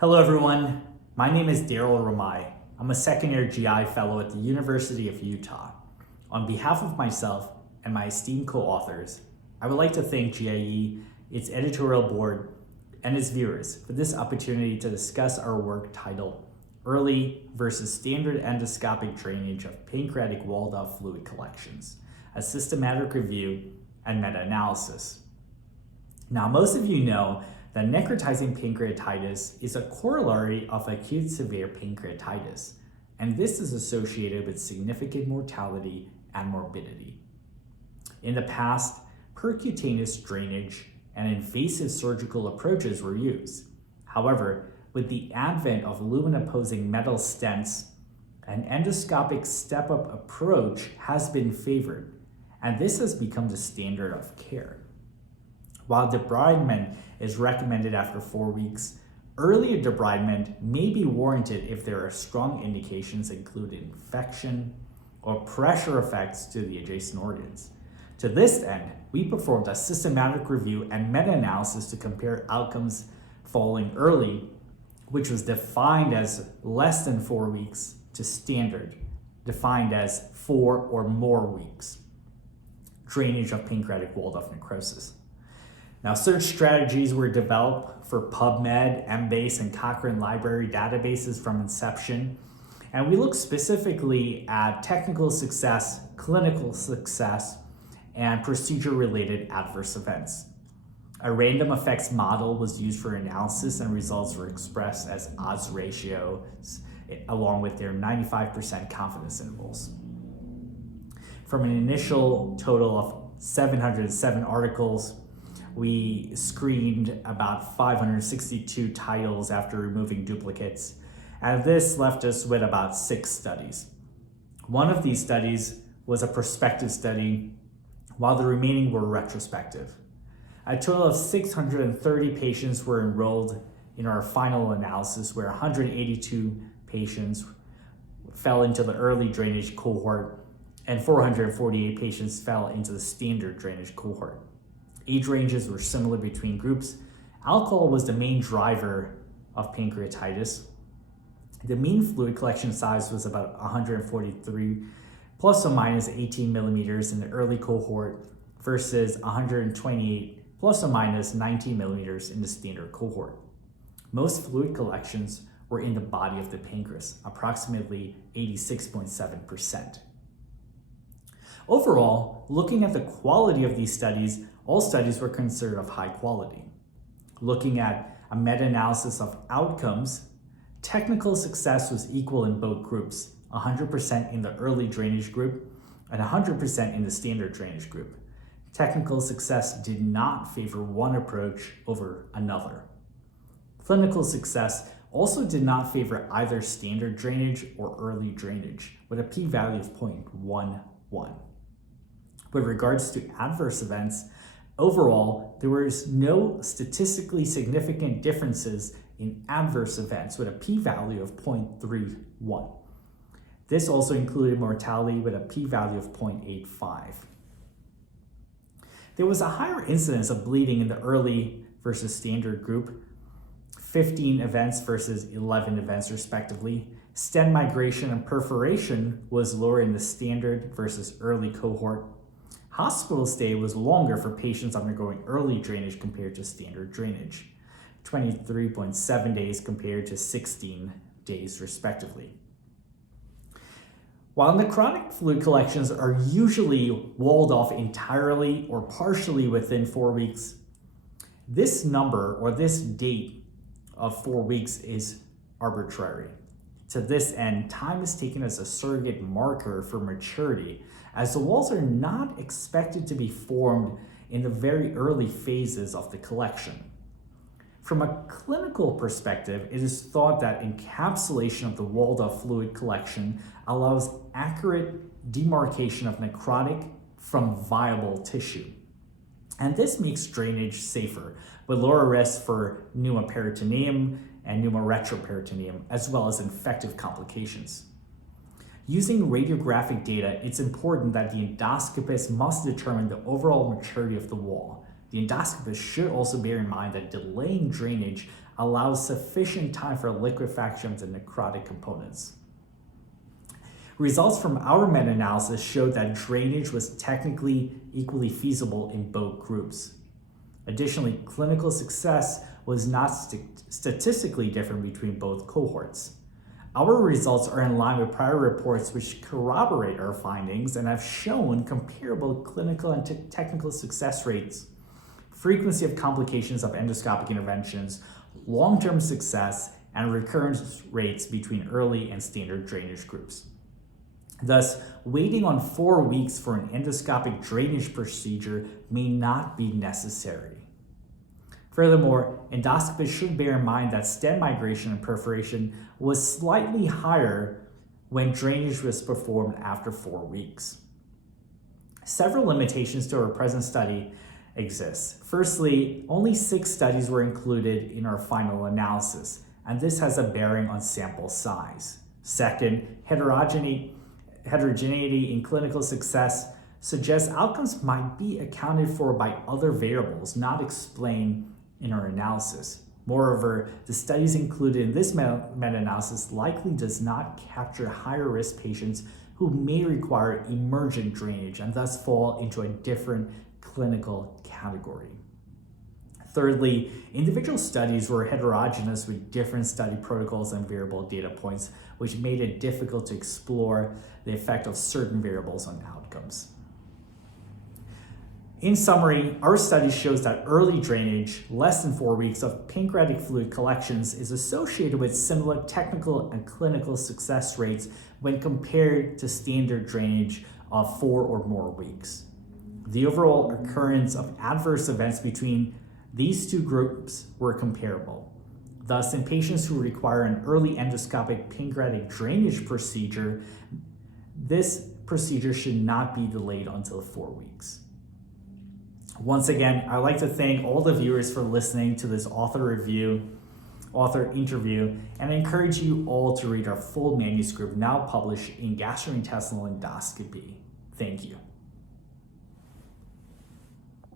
Hello everyone, my name is Daryl Ramai. I'm a second-year GI fellow at the University of Utah. On behalf of myself and my esteemed co-authors, I would like to thank GIE, its editorial board, and its viewers for this opportunity to discuss our work titled Early versus Standard Endoscopic Drainage of Pancreatic Walled-Off Fluid Collections, a systematic review and meta-analysis. Now, most of you know that necrotizing pancreatitis is a corollary of acute severe pancreatitis, and this is associated with significant mortality and morbidity. In the past, percutaneous drainage and invasive surgical approaches were used. However, with the advent of lumen-opposing metal stents, an endoscopic step-up approach has been favored, and this has become the standard of care. While debridement is recommended after 4 weeks, earlier debridement may be warranted if there are strong indications including infection or pressure effects to the adjacent organs. To this end, we performed a systematic review and meta-analysis to compare outcomes following early, which was defined as less than 4 weeks, to standard, defined as 4 or more weeks, drainage of pancreatic walled-off necrosis. Now, search strategies were developed for PubMed, Embase, and Cochrane library databases from inception, and we looked specifically at technical success, clinical success, and procedure-related adverse events. A random effects model was used for analysis, and results were expressed as odds ratios along with their 95% confidence intervals. From an initial total of 707 articles, we screened about 562 titles after removing duplicates, and this left us with about 6 studies. One of these studies was a prospective study, while the remaining were retrospective. A total of 630 patients were enrolled in our final analysis, where 182 patients fell into the early drainage cohort and 448 patients fell into the standard drainage cohort. Age ranges were similar between groups. Alcohol was the main driver of pancreatitis. The mean fluid collection size was about 143 plus or minus 18 millimeters in the early cohort versus 128 plus or minus 19 millimeters in the standard cohort. Most fluid collections were in the body of the pancreas, approximately 86.7%. Overall, looking at the quality of these studies, all studies were considered of high quality. Looking at a meta-analysis of outcomes, technical success was equal in both groups, 100% in the early drainage group and 100% in the standard drainage group. Technical success did not favor one approach over another. Clinical success also did not favor either standard drainage or early drainage, with a p-value of 0.11. With regards to adverse events, overall, there was no statistically significant differences in adverse events with a p-value of 0.31. This also included mortality with a p-value of 0.85. There was a higher incidence of bleeding in the early versus standard group, 15 events versus 11 events respectively. Stent migration and perforation was lower in the standard versus early cohort. Hospital stay was longer for patients undergoing early drainage compared to standard drainage, 23.7 days compared to 16 days respectively. While necrotic fluid collections are usually walled off entirely or partially within 4 weeks, this number or this date of 4 weeks is arbitrary. To this end, time is taken as a surrogate marker for maturity, as the walls are not expected to be formed in the very early phases of the collection. From a clinical perspective, it is thought that encapsulation of the walled-off fluid collection allows accurate demarcation of necrotic from viable tissue. And this makes drainage safer, with lower risk for pneumoperitoneum and pneumoretroperitoneum, as well as infective complications. Using radiographic data, it's important that the endoscopist must determine the overall maturity of the wall, The endoscopist should also bear in mind that delaying drainage allows sufficient time for liquefaction of the necrotic components. Results from our meta-analysis showed that drainage was technically equally feasible in both groups. Additionally, clinical success was not statistically different between both cohorts. Our results are in line with prior reports which corroborate our findings and have shown comparable clinical and technical success rates, frequency of complications of endoscopic interventions, long-term success, and recurrence rates between early and standard drainage groups. Thus, waiting on 4 weeks for an endoscopic drainage procedure may not be necessary. Furthermore, endoscopists should bear in mind that stent migration and perforation was slightly higher when drainage was performed after 4 weeks. Several limitations to our present study exist. Firstly, only 6 studies were included in our final analysis, and this has a bearing on sample size. Second, heterogeneity in clinical success suggests outcomes might be accounted for by other variables not explained in our analysis. Moreover, the studies included in this meta-analysis likely does not capture higher risk patients who may require emergent drainage and thus fall into a different clinical category. Thirdly, individual studies were heterogeneous with different study protocols and variable data points, which made it difficult to explore the effect of certain variables on outcomes. In summary, our study shows that early drainage, less than 4 weeks of pancreatic fluid collections, is associated with similar technical and clinical success rates when compared to standard drainage of 4 or more weeks. The overall occurrence of adverse events between these two groups were comparable. Thus, in patients who require an early endoscopic pancreatic drainage procedure, this procedure should not be delayed until 4 weeks. Once again, I'd like to thank all the viewers for listening to this author interview, and I encourage you all to read our full manuscript now published in Gastrointestinal Endoscopy. Thank you.